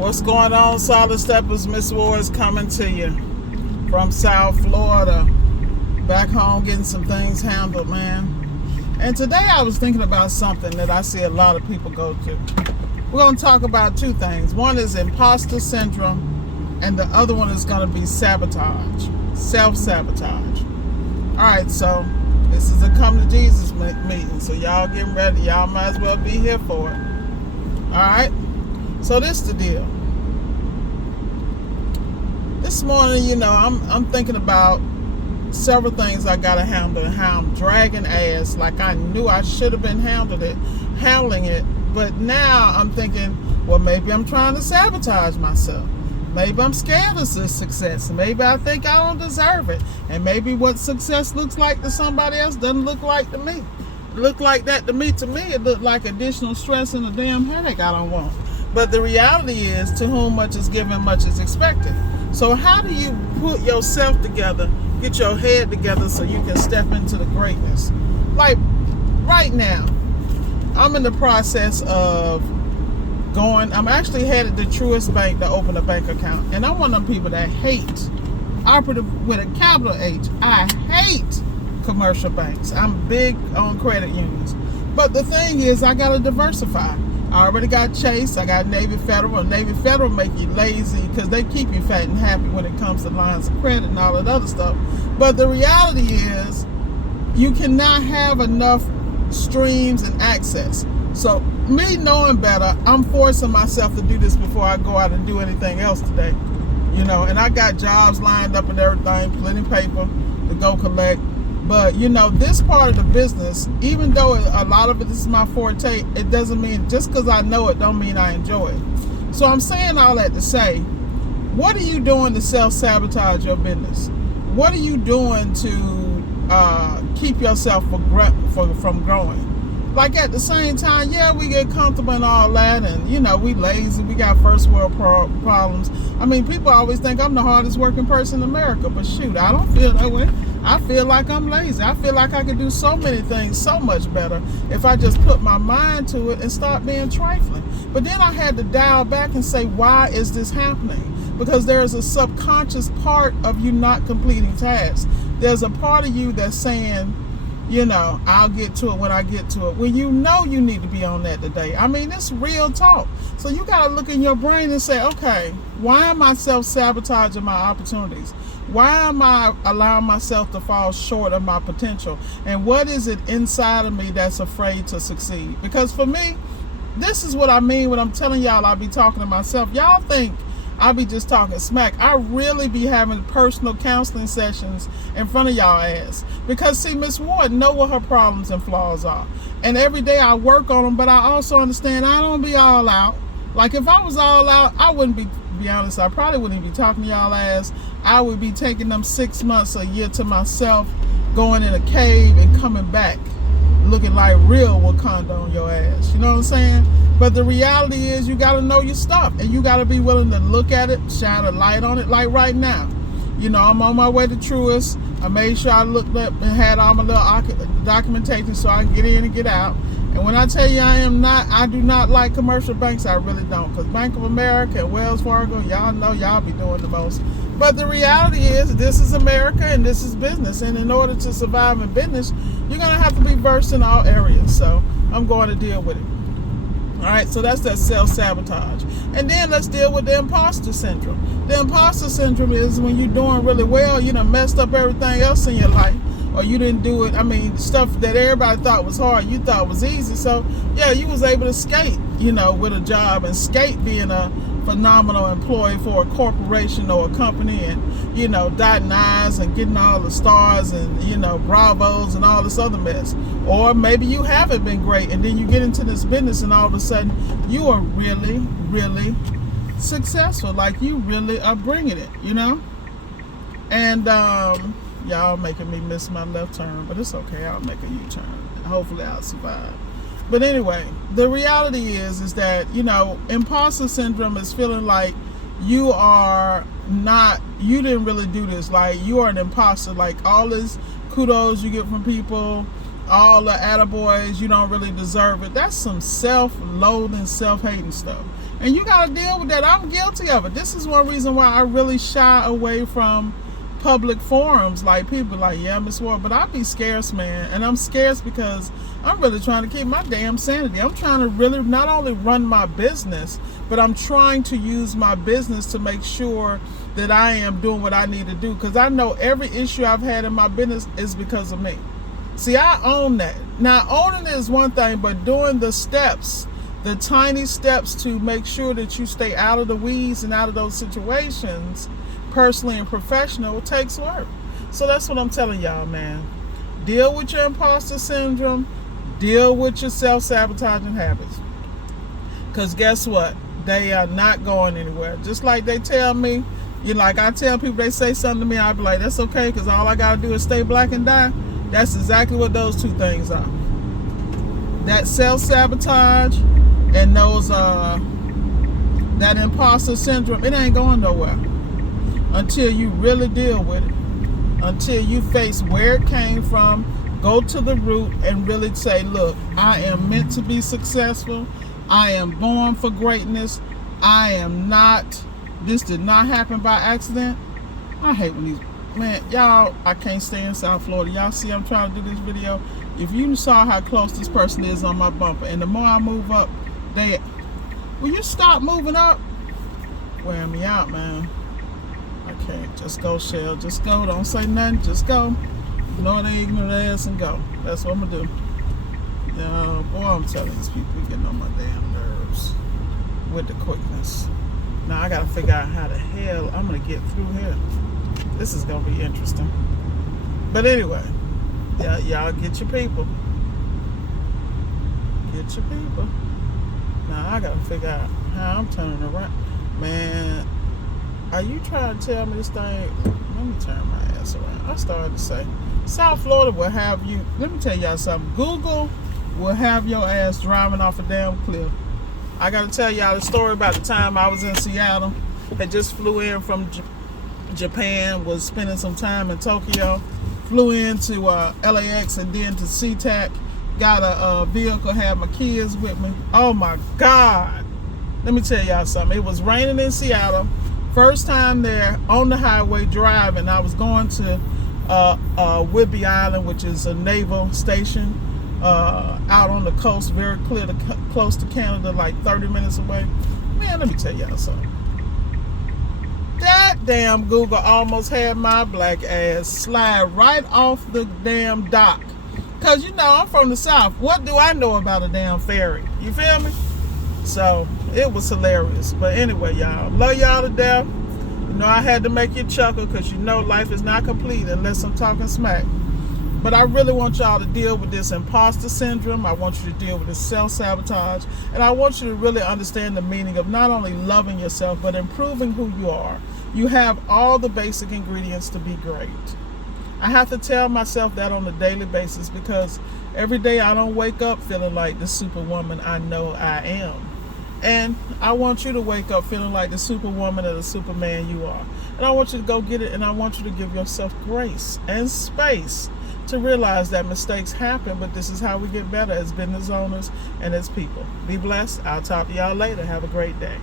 What's going on, Solid Steppers? Miss Ward is coming to you from South Florida. Back home getting some things handled, man. And today I was thinking about something that I see a lot of people go to. We're going to talk about two things. One is imposter syndrome, and the other one is going to be sabotage, self-sabotage. All right, so this is a Come to Jesus meeting, so y'all getting ready. Y'all might as well be here for it. All right, so this is the deal. This morning, I'm thinking about several things I got to handle and how I'm dragging ass like I knew I should have been handling it. But now I'm thinking, well, maybe I'm trying to sabotage myself. Maybe I'm scared of this success. Maybe I think I don't deserve it. And maybe what success looks like to somebody else doesn't look like to me. Look like that to me, it looked like additional stress and a damn headache I don't want. But the reality is, to whom much is given, much is expected. So how do you put yourself together, get your head together so you can step into the greatness? Like right now, I'm in the process of I'm actually headed to Truist Bank to open a bank account. And I'm one of them people that hate, operative with a capital H, I hate commercial banks. I'm big on credit unions. But the thing is, I got to diversify. I already got Chase, I got Navy Federal, and Navy Federal make you lazy because they keep you fat and happy when it comes to lines of credit and all that other stuff. But the reality is, you cannot have enough streams and access. So me knowing better, I'm forcing myself to do this before I go out and do anything else today. And I got jobs lined up and everything, plenty of paper to go collect. But, this part of the business, even though a lot of it is my forte, it doesn't mean, just because I know it, don't mean I enjoy it. So I'm saying all that to say, what are you doing to self-sabotage your business? What are you doing to keep yourself from growing? Like at the same time, yeah, we get comfortable and all that, and, we lazy, we got first world problems. I mean, people always think I'm the hardest working person in America, but shoot, I don't feel that way. I feel like I'm lazy. I feel like I could do so many things so much better if I just put my mind to it and start being trifling. But then I had to dial back and say, why is this happening? Because there's a subconscious part of you not completing tasks. There's a part of you that's saying, I'll get to it when I get to it. When you need to be on that today. I mean, it's real talk. So you got to look in your brain and say, okay, why am I self-sabotaging my opportunities? Why am I allowing myself to fall short of my potential? And what is it inside of me that's afraid to succeed? Because for me, this is what I mean when I'm telling y'all I be talking to myself. Y'all think I be just talking smack. I really be having personal counseling sessions in front of y'all ass. Because see, Miss Ward know what her problems and flaws are. And every day I work on them, but I also understand I don't be all out. Like if I was all out, I wouldn't be honest, I probably wouldn't be talking to y'all ass. I would be taking them 6 months, a year to myself, going in a cave and coming back looking like real Wakanda on your ass. You know what I'm saying? But the reality is you got to know your stuff, and you got to be willing to look at it, shine a light on it. Like right now, I'm on my way to Truist. I made sure I looked up and had all my little documentation so I can get in and get out. And when I tell you I do not like commercial banks, I really don't. Because Bank of America and Wells Fargo, y'all know y'all be doing the most. But the reality is, this is America and this is business. And in order to survive in business, you're going to have to be versed in all areas. So I'm going to deal with it. All right, so that's that self-sabotage. And then let's deal with the imposter syndrome. The imposter syndrome is when you're doing really well, you done messed up everything else in your life. Or you didn't do it, stuff that everybody thought was hard, you thought was easy. So, yeah, you was able to skate, with a job, and skate being a phenomenal employee for a corporation or a company, and, dotting I's and getting all the stars and, bravos and all this other mess. Or maybe you haven't been great, and then you get into this business and all of a sudden you are really, really successful. Like you really are bringing it, And, y'all making me miss my left turn, but it's okay. I'll make a U-turn. Hopefully I'll survive. But anyway, the reality is that, imposter syndrome is feeling like you didn't really do this. Like you are an imposter. Like all this kudos you get from people, all the attaboys, you don't really deserve it. That's some self-loathing, self-hating stuff. And you got to deal with that. I'm guilty of it. This is one reason why I really shy away from public forums. Like, people like, yeah, Miss Ward, but I be scarce, man. And I'm scarce because I'm really trying to keep my damn sanity. I'm trying to really not only run my business, but I'm trying to use my business to make sure that I am doing what I need to do. Because I know every issue I've had in my business is because of me. See, I own that. Now, owning it is one thing, but doing the steps, the tiny steps to make sure that you stay out of the weeds and out of those situations, personally and professional, takes work. So that's what I'm telling y'all, man. Deal with your imposter syndrome. Deal with your self-sabotaging habits. Because guess what? They are not going anywhere. Just like they tell me, like I tell people, they say something to me, I'll be like, that's okay, because all I got to do is stay black and die. That's exactly what those two things are. That self-sabotage and those that imposter syndrome, it ain't going nowhere until you really deal with it, until you face where it came from, go to the root and really say, look, I am meant to be successful, I am born for greatness, I am not, this did not happen by accident. I hate when these, man, y'all, I can't stay in South Florida. Y'all see I'm trying to do this video. If you saw how close this person is on my bumper, and the more I move up, will you stop moving up? Wearing me out, man. I can't. Just go, Shell. Just go. Don't say nothing. Just go. Ignore the ignorant ass and go. That's what I'm going to do. Yeah, boy, I'm telling these people, getting on my damn nerves with the quickness. Now, I got to figure out how the hell I'm going to get through here. This is going to be interesting. But anyway, yeah, y'all get your people. Get your people. Now I gotta figure out how I'm turning around. Man, are you trying to tell me this thing? Let me turn my ass around. I started to say, South Florida will have you, let me tell y'all something. Google will have your ass driving off a damn cliff. I gotta tell y'all the story about the time I was in Seattle. I just flew in from Japan, was spending some time in Tokyo, flew into LAX and then to SeaTac. Got a vehicle, had my kids with me. Oh my God. Let me tell y'all something. It was raining in Seattle. First time there on the highway driving. I was going to Whidbey Island, which is a naval station out on the coast, very close to Canada, like 30 minutes away. Man, let me tell y'all something. That damn Google almost had my black ass slide right off the damn dock. Because, I'm from the South. What do I know about a damn ferry? You feel me? So, it was hilarious. But anyway, y'all. Love y'all to death. I had to make you chuckle because life is not complete unless I'm talking smack. But I really want y'all to deal with this imposter syndrome. I want you to deal with this self-sabotage. And I want you to really understand the meaning of not only loving yourself, but improving who you are. You have all the basic ingredients to be great. I have to tell myself that on a daily basis because every day I don't wake up feeling like the superwoman I know I am. And I want you to wake up feeling like the superwoman or the superman you are. And I want you to go get it, and I want you to give yourself grace and space to realize that mistakes happen, but this is how we get better as business owners and as people. Be blessed. I'll talk to y'all later. Have a great day.